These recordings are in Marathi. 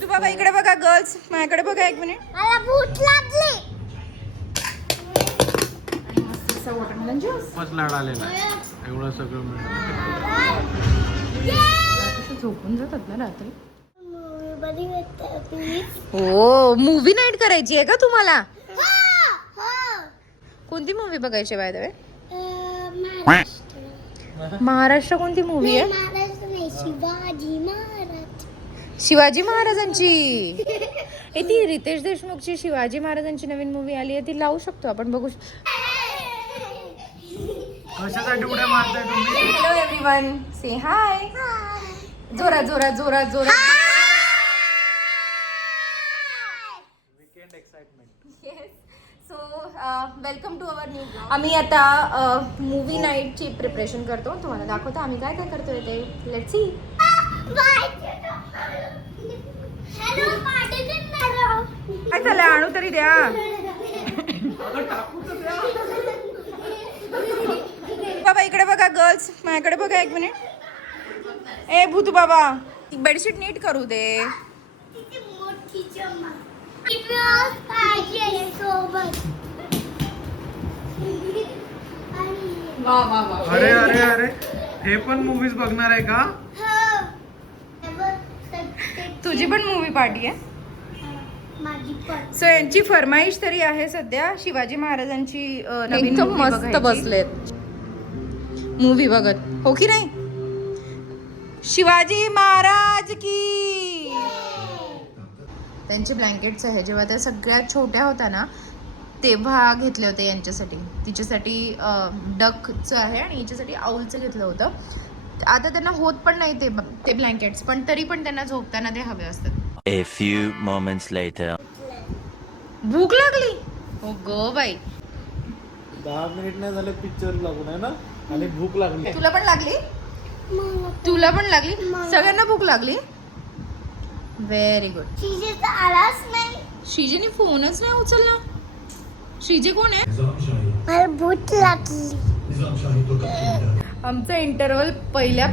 भूतू बाबा इकडे बघा गर्ल्स, माझ्याकडे बघा एक मिनिट. मला भूक लागली. आणि मस्त असा वॉटरमेलन ज्यूस. खूपच लाड आलेला आहे. एवढं सगळं मिळतं. झोपून जातात ना रात्री. बरी वाटते प्लीज. हो, मूवी नाईट करायची आहे का तुम्हाला? हो. कोणती मूवी बघायची by the way? Maharashtra. Maharashtra कोणती मूवी आहे? महाराष्ट्र नाही, शिवाजी महाराज. शिवाजी महाराजांची. ए ती रितेश देशमुखची शिवाजी महाराजांची नवीन मूवी आली आहे, ती लावू शकतो आपण, बघू. कशासाठी उड्या मारताय तुम्ही? Hello everyone, say hi. जोरात जोरात जोरात जोरात. Weekend excitement. So welcome to our new blog. आम्ही आता मूवी नाईटची प्रिपरेशन करतो, तुम्हाला दाखवतो आम्ही काय काय करतोय ते. Let's see. हॅलो पार्टी करणार. काय चाललंय, आणू तरी द्या. बाबा इकडे बघा गर्ल्स, माझ्याकडे बघा एक मिनिट. ए भूतू बाबा, बेडशीट नीट करू दे. किती मोठी चम्मा. इतिहास पाहिजे सोबत. वा वा वा. अरे अरे अरे, हे पण मूवीज बघणार आहे का? तुझी पण मूवी पार्टी आहे. माझी पण. सो यांची फरमाईश तरी आहे सध्या शिवाजी महाराजांची नवीन एकदम movie मस्त बघायची. बसलेत. मूवी बघत हो की नाही. शिवाजी महाराज की. त्यांचे ब्लँकेट्स आहे, जेव्हा त्या सगळ्यात छोट्या होत्या ना तेव्हा घेतले होते यांच्यासाठी. तिच्यासाठी डकचं आहे आणि हिच्यासाठी आऊलचं घेतलं होतं. आता त्यांना होत पण नाही ते ब्लँकेट्स, पण तरी पण त्यांना झोपताना ते हवे असतात. A few moments later. भूक लागली हो गो बाई. 10 मिनिट नाही झाले पिक्चर लागून आहे ना, आणि भूक लागली. तुला पण लागली? तुला पण लागली? सगळ्यांना भूक लागली. Very good. चीजेचा आलाच नाही. श्रीजेने फोनच नाही उचलला. श्रीजे कोण आहे? मला भूक लागली. आमचा इंटरव्हल पहिल्या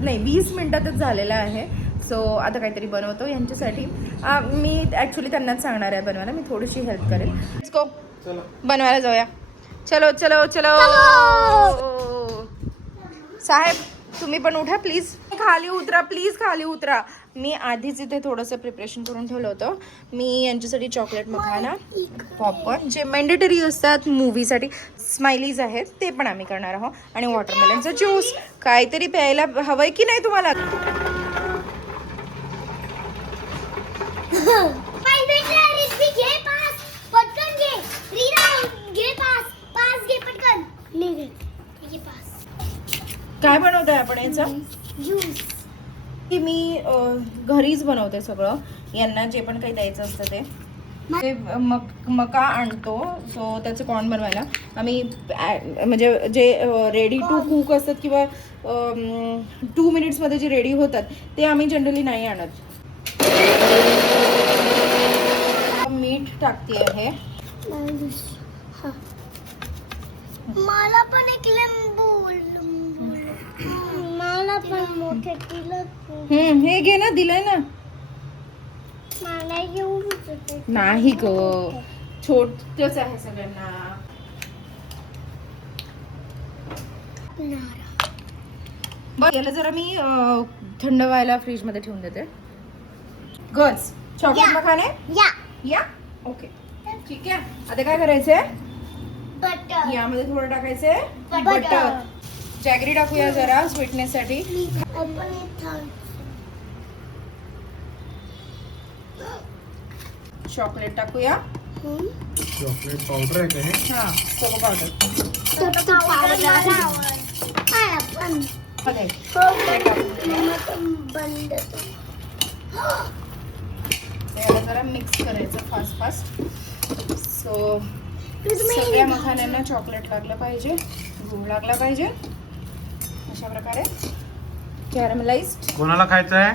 20 मिनिटातच झालेला आहे. सो आता काहीतरी बनवतो यांच्यासाठी. मी ॲक्च्युली त्यांनाच सांगणार आहे बनवायला, मी थोडीशी हेल्प करेल. लेट्स गो, चला बनवायला जाऊया. चलो चलो चलो. साहेब तुम्ही पण उठा प्लीज. खाली उतरा प्लीज, खाली उतरा. मी आधीच इथे थोडंसं प्रिपरेशन करून ठेवलं होतं. मी यांच्यासाठी चॉकलेट मखाना, पॉपकॉर्न जे मॅन्डेटरी असतात मूवीसाठी, स्माइलीज आहेत ते पण आम्ही करणार आहोत, आणि वॉटरमेलनचा ज्यूस. काहीतरी प्यायला हवंय की नाही तुम्हाला? घे पास पटकन घे. घे पास. पास घे पटकन. नाही घे पास. काय बनवतोय आपण याचा? ज्यूस. की मी घरीच बनवते सगळं. यांना जे पण काही द्यायचं असतं ते मका आणतो. सो त्याचं कॉर्न बनवायला आम्ही म्हणजे जे रेडी टू कुक असतात किंवा 2 मिनिट्समध्ये जे रेडी होतात ते आम्ही जनरली नाही आणत. मीठ टाकते आहे. मला पण एक लिंबू. मला पण मोठे दिलं. हे घे ना, दिलंय ना. मला येऊ नाही ग, छोटच आहे सगळ्यांना. बरं याला जरा मी थंड व्हायला फ्रीज मध्ये ठेवून देते. गर्ल्स चॉकलेट मखाने या. या. ओके ठीक आहे. आता काय करायचंय, बटर. यामध्ये थोडं टाकायचंय बटर. बटर. जॅगरी टाकूया जरा स्वीटनेस साठी. चॉकलेट टाकूया. चॉकलेट पावडर आहे का हे? हा कोको पावडर. याला जरा मिक्स करायचं फास्ट फास्ट. सो सगळ्या मखान्यांना चॉकलेट लागलं पाहिजे, गुळ लागला पाहिजे. अशा प्रकारे कॅरमलाइज्ड. कोणाला खायचं आहे?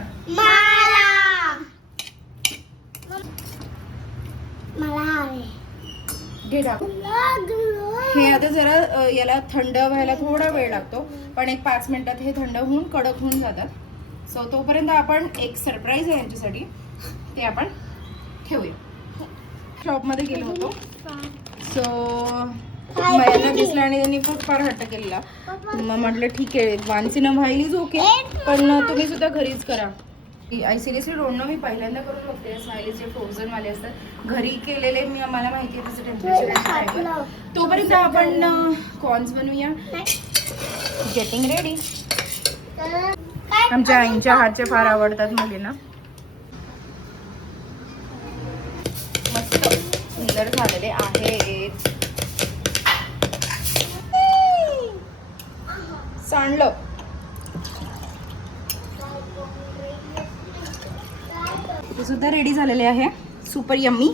घे टाक. हे आता जरा याला थंड व्हायला थोडा वेळ लागतो, पण एक 5 मिनिटात हे थंड होऊन कडक होऊन जातात. सो तोपर्यंत आपण एक सरप्राईज आहे यांच्यासाठी. ते आपण ठेवूया. शॉपमध्ये गेलो होतो सो मला दिसलं आणि त्यांनी खूप फार हट्ट केलेला. मग म्हटलं ठीक आहे, once in a while is okay, पण तुम्ही सुद्धा घरीच करा. आय सिरियसली डोंट नो, मी पहिल्यांदा करून बघते. स्माइलीचे फ्रोझन वाले असतात घरी केलेले, मला माहिती आहे त्याचं टेम्परेचर. तोपर्यंत आपण कॉर्न्स बनवूया. Getting ready. आमच्या आईंच्या हातचे फार आवडतात मुलींना. मस्त सुंदर झालेले आहेत. सांडलं. ते सुद्धा रेडी झालेले आहे. Super yummy,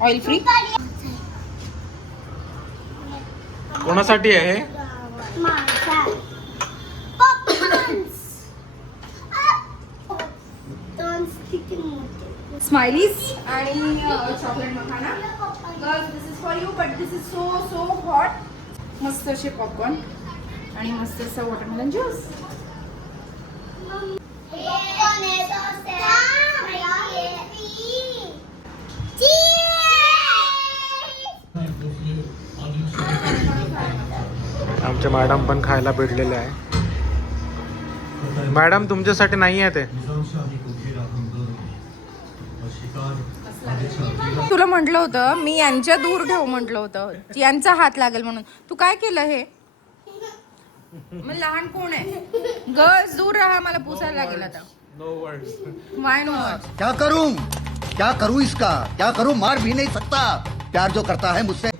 oil free. कोणासाठी आहे? माझा पॉपकॉर्न्स. दोन स्टिकिंग मोठे. स्माइलीज आणि chocolate makhana. Girls this is for you, but this is so so hot. मस्त असे पॉपकॉर्न आणि मस्त असं वॉटरमेलन ज्यूस. आमच्या मॅडम पण खायला भेटलेले आहे. मॅडम तुमच्यासाठी नाही आहे ते. तुला म्हटलं होतं मी यांच्या दूर ठेव म्हटलं होतं, यांचा हात लागेल म्हणून. तू काय केलं हे? मग लहान कोण आहे? गर्ल्स दूर राहा, मला पुसायला लागेल आता. No words. Why no words? क्या करूं इसका क्या करूं, मार भी नहीं सकता, प्यार जो करता है मुझसे.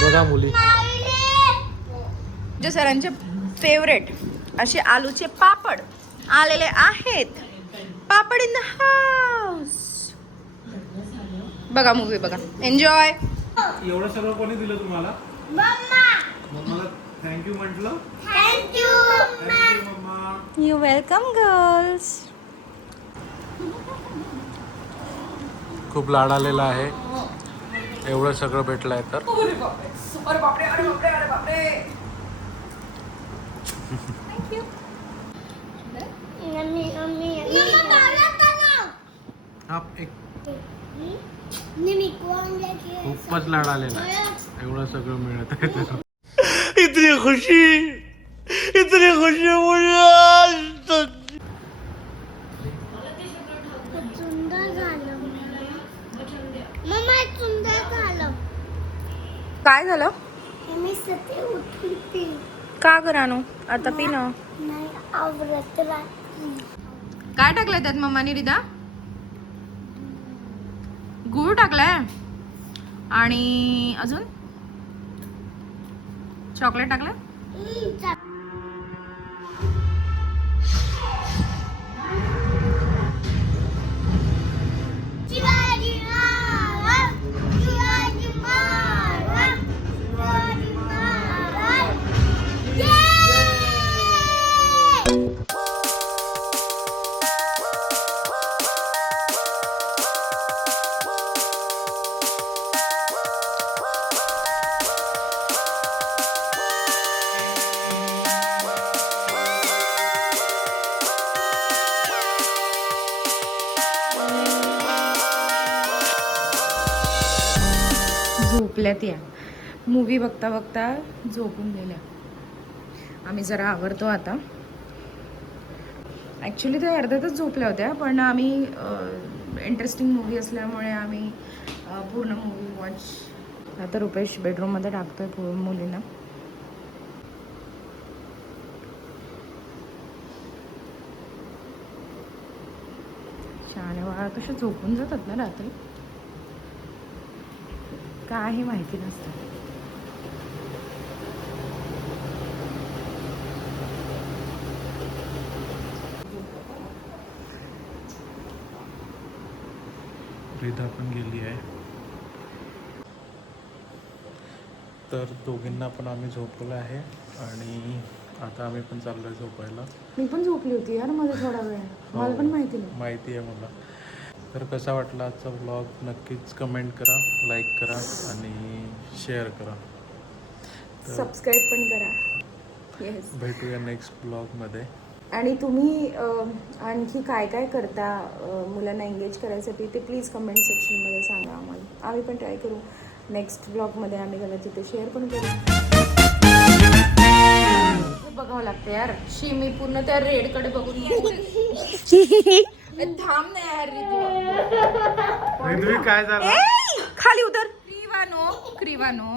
बघा मुली, जे सरांचे फेवरेट असे आलूचे पापड आलेले आहेत. Papad in the house. बघा मूवी बघा, एन्जॉय. एवढं सगळं कोणी दिलं तुम्हाला? मम्माला थँक्यू म्हटलं. Thank you mamma. You welcome girls. खूप लाड आलेला आहे. एवढं सगळं भेटलं आहे तर. अरे बापरे, अरे बापरे, अरे बापरे. थँक्यू. हा एक खूपच लाड आलेला आहे. एवढं सगळं मिळत आहे. इतनी खुशी मुझे आज तक. सुंदर झालं मम्मा, सुंदर झालं. काय झालं? मी सते उठून पी. का करानो आता पी ना. नाही आवडत रात्री. काय टाकलंय त्यात मम्मानी रिदा? गूळ टाकलाय आणि अजून चॉकलेट टाकलंय. शिवाजी महाराज, शिवाजी महाराज, शिवाजी महाराज. झोपल्यात या. मूवी बघता बघता झोपून गेल्या. आम्ही जरा आवरतो आता. ॲक्च्युली ते अर्ध्यातच झोपल्या होत्या, पण आम्ही इंटरेस्टिंग मूवी असल्यामुळे आम्ही पूर्ण मूवी वॉच. आता रुपेश बेडरूममध्ये टाकतोय मुलींना. शहाणे बाळा कशा झोपून जातात ना रात्री, काही माहिती नसतं. रिधा पण गेली आहे. तर दोघींना पण आम्ही झोपवलं आहे आणि आता आम्ही पण चाललोय झोपायला. मी पण झोपली होती यार मध्ये थोडा वेळ. मला पण माहिती नाही. माहिती आहे मला. तर कसा वाटला आजचा व्लॉग नक्कीच कमेंट करा, लाईक करा आणि शेअर करा. सबस्क्राईब पण करा. येस. भेटूया नेक्स्ट ब्लॉगमध्ये. आणि तुम्ही आणखी काय काय करता मुलांना एंगेज करायसाठी ते प्लीज कमेंट सेक्शनमध्ये सांगा आम्हाला. आम्ही पण ट्राय करू. नेक्स्ट ब्लॉगमध्ये आम्ही कदाचित ते शेअर पण करू. बघावं लागतं यार. मी पूर्ण त्या रेडकडे बघून थांब ना यार रिद्वी काय झालं? खाली उतर. क्रिवानो